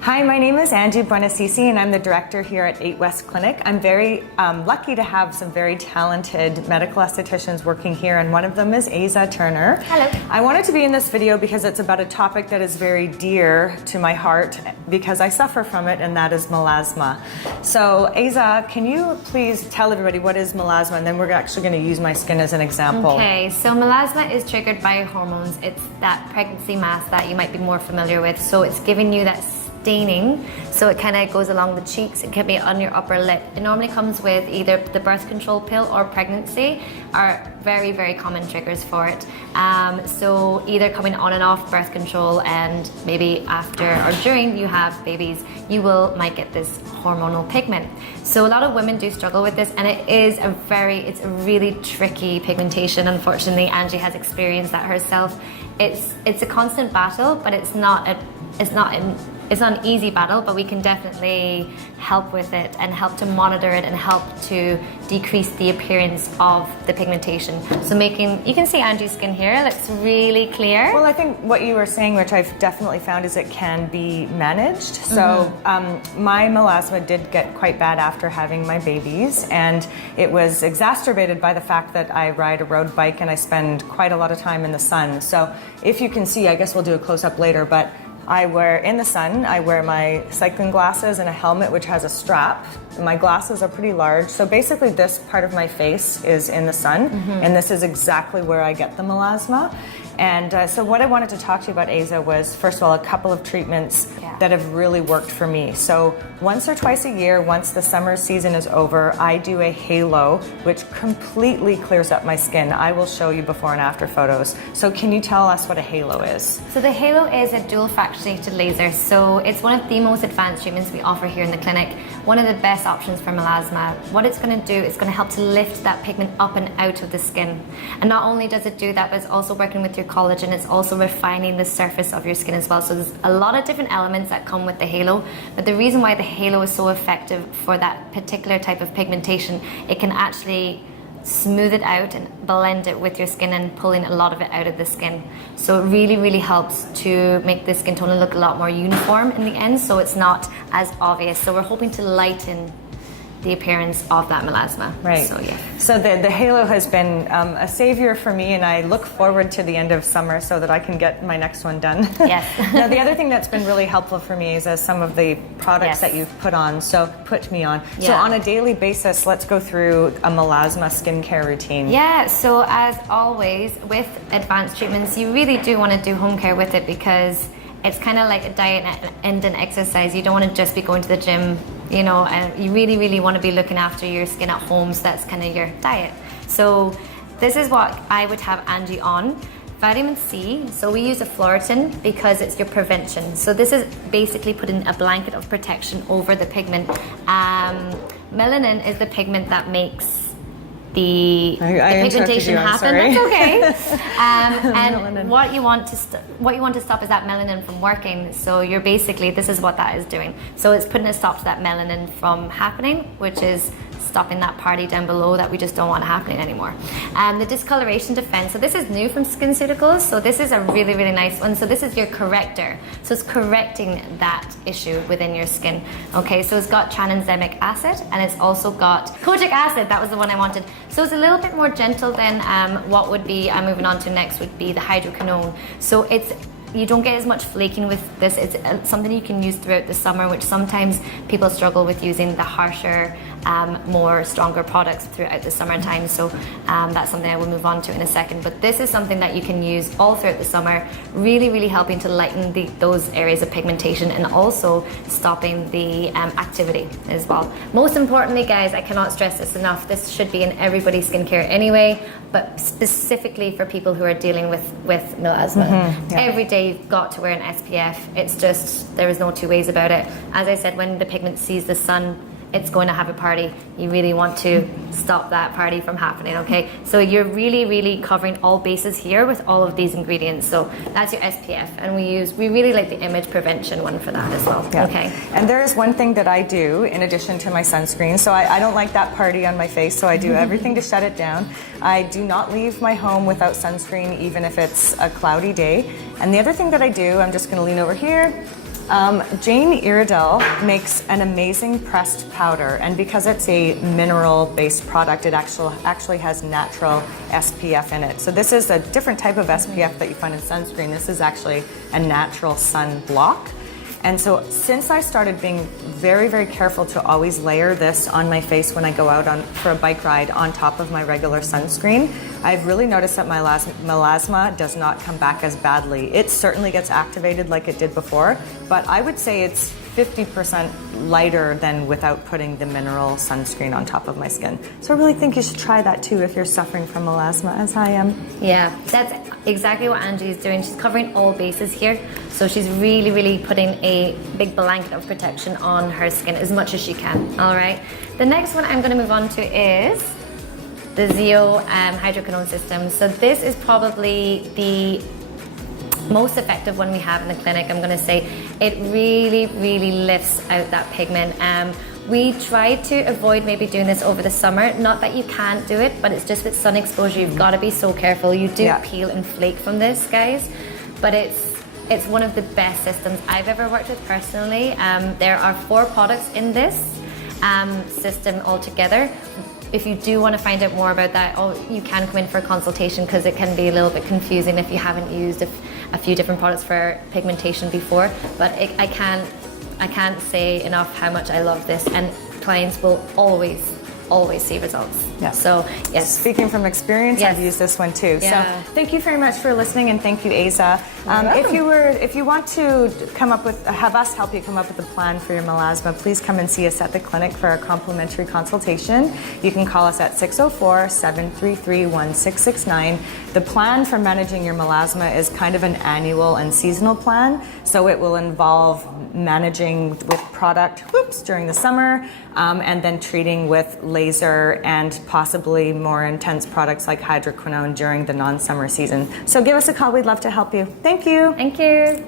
Hi, my name is Angie Buonasisi and I'm the director here at 8 West Clinic. I'm very lucky to have some very talented medical estheticians working here, and one of them is Aza Turner. Hello. I wanted to be in this video because it's about a topic that is very dear to my heart because I suffer from it, and that is melasma. So Aza, can you please tell everybody what is melasma, and then we're actually going to use my skin as an example. Okay, so melasma is triggered by hormones. It's that pregnancy mass that you might be more familiar with. So it's giving you that staining, so it kind of goes along the cheeks. It can be on your upper lip. It normally comes with either the birth control pill or pregnancy are very, very common triggers for it. So either coming on and off birth control, and maybe after or during you have babies, you might get this hormonal pigment. So a lot of women do struggle with this, and it's a really tricky pigmentation. Unfortunately, Angie has experienced that herself. It's a constant battle, but it's not an easy battle, but we can definitely help with it and help to monitor it and help to decrease the appearance of the pigmentation. So you can see Angie's skin here, it looks really clear. Well, I think what you were saying, which I've definitely found, is it can be managed. So my melasma did get quite bad after having my babies, and it was exacerbated by the fact that I ride a road bike and I spend quite a lot of time in the sun. So if you can see, I guess we'll do a close-up later, but I wear my cycling glasses and a helmet which has a strap. My glasses are pretty large, so basically this part of my face is in the sun, and this is exactly where I get the melasma. And so what I wanted to talk to you about, Aza, was first of all a couple of treatments that have really worked for me. So once or twice a year, once the summer season is over, I do a halo which completely clears up my skin. I will show you before and after photos. So can you tell us what a halo is? So the halo is a dual fractionated laser. So it's one of the most advanced treatments we offer here in the clinic. One of the best options for melasma. What it's going to do is going to help to lift that pigment up and out of the skin. And not only does it do that, but it's also working with your collagen. It's also refining the surface of your skin as well. So there's a lot of different elements that come with the halo. But the reason why the halo is so effective for that particular type of pigmentation, it can actually smooth it out and blend it with your skin and pulling a lot of it out of the skin. So it really, really helps to make the skin tone look a lot more uniform in the end, so it's not as obvious. So we're hoping to lighten the appearance of that melasma. Right. So yeah. So the halo has been a savior for me, and I look forward to the end of summer so that I can get my next one done. Yes. Now the other thing that's been really helpful for me is some of the products that you've put me on. Yeah. So on a daily basis, let's go through a melasma skincare routine. Yeah, so as always with advanced treatments, you really do want to do home care with it, because it's kind of like a diet and an exercise. You don't want to just be going to the gym, and you really, really want to be looking after your skin at home. So that's kind of your diet. So this is what I would have Angie on. Vitamin C, so we use a Floritin because it's your prevention. So this is basically putting a blanket of protection over the pigment. Melanin is the pigment that makes the pigmentation happen. That's okay. And what you want to stop is that melanin from working. So you're basically, this is what that is doing. So it's putting a stop to that melanin from happening, which is stopping that party down below that we just don't want happening anymore. The discoloration defense. So this is new from SkinCeuticals. So this is a really, really nice one. So this is your corrector. So it's correcting that issue within your skin. Okay, so it's got tranexamic acid, and it's also got kojic acid. That was the one I wanted. So it's a little bit more gentle than what would be, I'm moving on to next, would be the hydroquinone. So you don't get as much flaking with this. It's something you can use throughout the summer, which sometimes people struggle with using the harsher, more stronger products throughout the summertime. So that's something I will move on to in a second. But this is something that you can use all throughout the summer, really, really helping to lighten those areas of pigmentation and also stopping the activity as well. Most importantly, guys, I cannot stress this enough. This should be in everybody's skincare anyway, but specifically for people who are dealing with melasma. Every day you've got to wear an SPF. It's just, there is no two ways about it. As I said, when the pigment sees the sun, it's going to have a party. You really want to stop that party from happening, okay? So you're really, really covering all bases here with all of these ingredients. So that's your SPF, and we really like the image prevention one for that as well, Yeah. okay? And there is one thing that I do in addition to my sunscreen. So I don't like that party on my face, so I do everything to shut it down. I do not leave my home without sunscreen, even if it's a cloudy day. And the other thing that I do, I'm just gonna lean over here. Jane Iredell makes an amazing pressed powder, and because it's a mineral-based product, it actually has natural SPF in it. So this is a different type of SPF that you find in sunscreen. This is actually a natural sun block. And so since I started being very, very careful to always layer this on my face when I go out for a bike ride on top of my regular sunscreen, I've really noticed that my melasma does not come back as badly. It certainly gets activated like it did before, but I would say it's 50% lighter than without putting the mineral sunscreen on top of my skin. So I really think you should try that too if you're suffering from melasma, as I am. Yeah, that's exactly what Angie is doing. She's covering all bases here. So she's really, really putting a big blanket of protection on her skin as much as she can, all right? The next one I'm gonna move on to is the Zeo hydroquinone system. So this is probably the most effective one we have in the clinic. I'm gonna say it really, really lifts out that pigment. We try to avoid maybe doing this over the summer. Not that you can't do it, but it's just with sun exposure, you've got to be so careful. You do peel and flake from this, guys, but it's one of the best systems I've ever worked with personally. There are 4 products in this system altogether. If you do want to find out more about that, you can come in for a consultation, because it can be a little bit confusing if you haven't used a few different products for pigmentation before. But I can't say enough how much I love this, and clients will always see results. Yeah. So yes. Speaking from experience, Yes. I've used this one too. Yeah. So thank you very much for listening, and thank you, Aza. If you want to have us help you come up with a plan for your melasma, please come and see us at the clinic for a complimentary consultation. You can call us at 604-733-1669. The plan for managing your melasma is kind of an annual and seasonal plan. So it will involve managing with product during the summer, and then treating with laser and possibly more intense products like hydroquinone during the non-summer season. So give us a call. We'd love to help you. Thank you. Thank you.